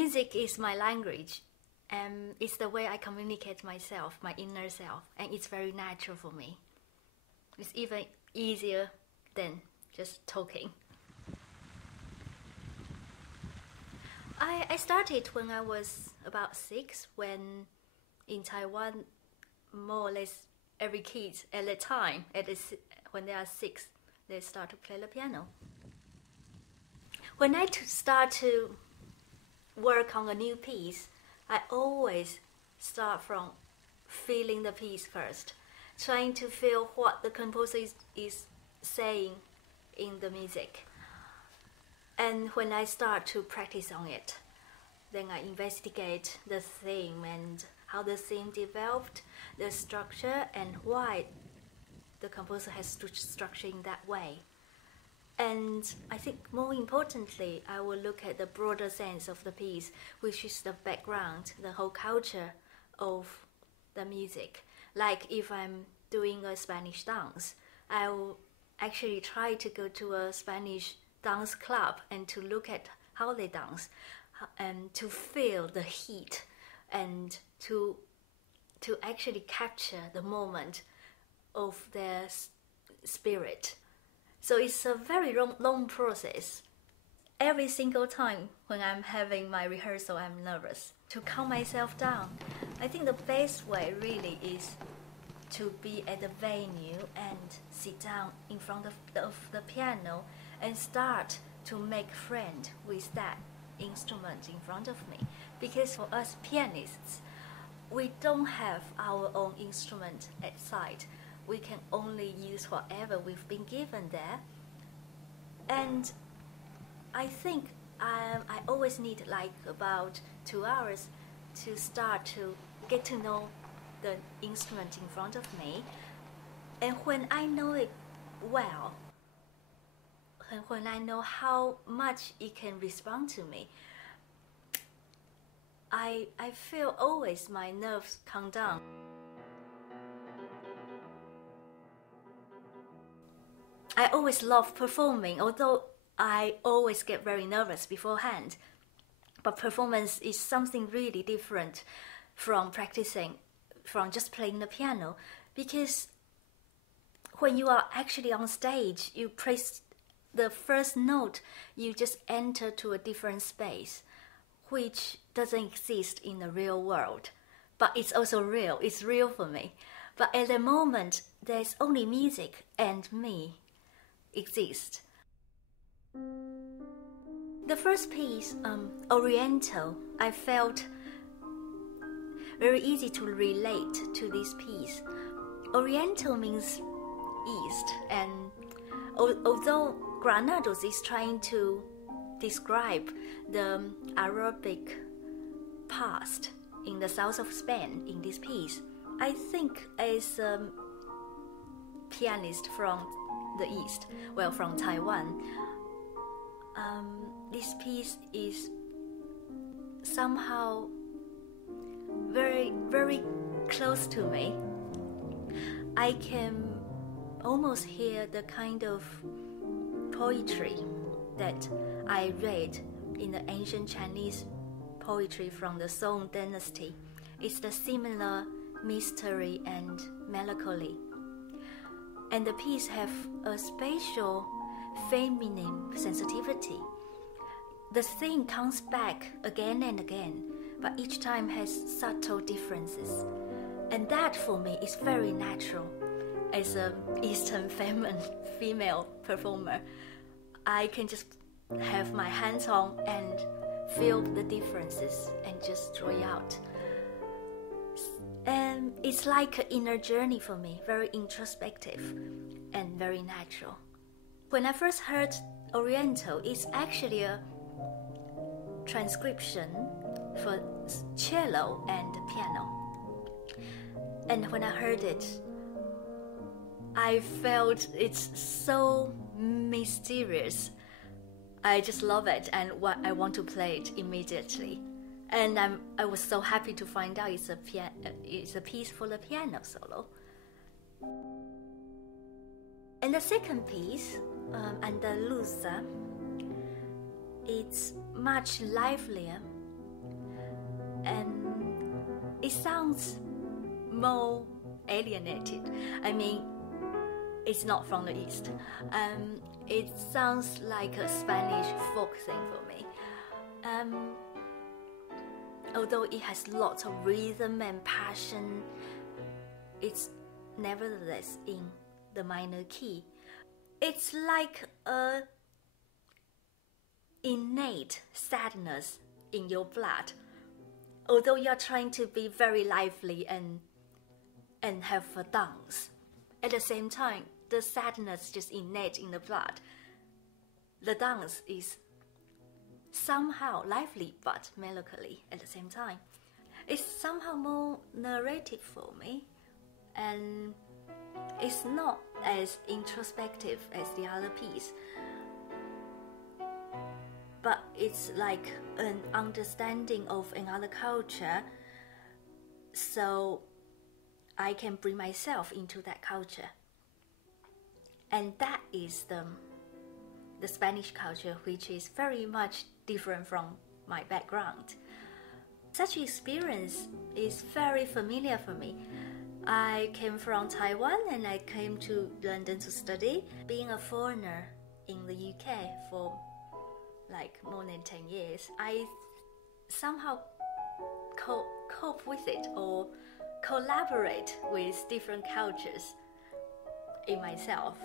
Music is my language, and it's the way I communicate myself, my inner self, and it's very natural for me. It's even easier than just talking. I started when I was about 6, when in Taiwan, more or less every kid at the time, when they are 6, they start to play the piano. When I start to work on a new piece, I always start from feeling the piece first, trying to feel what the composer is saying in the music. And when I start to practice on it, then I investigate the theme and how the theme developed, the structure, and why the composer has structure in that way. And I think more importantly, I will look at the broader sense of the piece, which is the background, the whole culture of the music. Like if I'm doing a Spanish dance, I will actually try to go to a Spanish dance club and to look at how they dance, and to feel the heat, and to actually capture the moment of their spirit. So it's a very long process. Every single time when I'm having my rehearsal, I'm nervous. To calm myself down, I think the best way really is to be at the venue and sit down in front of the piano and start to make friends with that instrument in front of me. Because for us pianists, we don't have our own instrument at side. We can only use whatever we've been given there. And I think I always need like about 2 hours to start to get to know the instrument in front of me. And when I know it well, and when I know how much it can respond to me, I feel always my nerves calm down. I always love performing, although I always get very nervous beforehand. But performance is something really different from practicing, from just playing the piano. Because when you are actually on stage, you press the first note, you just enter to a different space, which doesn't exist in the real world. But it's also real, it's real for me. But at the moment, there's only music and me exist. The first piece, Oriental, I felt very easy to relate to this piece. Oriental means east, and although Granados is trying to describe the Arabic past in the south of Spain in this piece, I think as a pianist from the East, well, from Taiwan, this piece is somehow very, very close to me. I can almost hear the kind of poetry that I read in the ancient Chinese poetry from the Song dynasty. It's the similar mystery and melancholy. And the piece have a special feminine sensitivity. The theme comes back again and again, but each time has subtle differences. And that for me is very natural. As an Eastern female performer, I can just have my hands on and feel the differences and just draw it out. And it's like an inner journey for me, very introspective and very natural. When I first heard Oriental, it's actually a transcription for cello and piano. And when I heard it, I felt it's so mysterious. I just love it, and I want to play it immediately. And I was so happy to find out it's a piece for the piano solo. And the second piece, Andaluza, it's much livelier and it sounds more alienated. I mean, it's not from the East. It sounds like a Spanish folk thing for me. Although it has lots of rhythm and passion, it's nevertheless in the minor key. It's like a innate sadness in your blood, although you're trying to be very lively and have a dance. At the same time, the sadness just innate in the blood. The dance is somehow lively but melancholy at the same time. It's somehow more narrative for me, and it's not as introspective as the other piece, but it's like an understanding of another culture, so I can bring myself into that culture. And that is the Spanish culture, which is very much different from my background. Such experience is very familiar for me. I came from Taiwan and I came to London to study. Being a foreigner in the UK for like more than 10 years, I somehow cope with it or collaborate with different cultures in myself.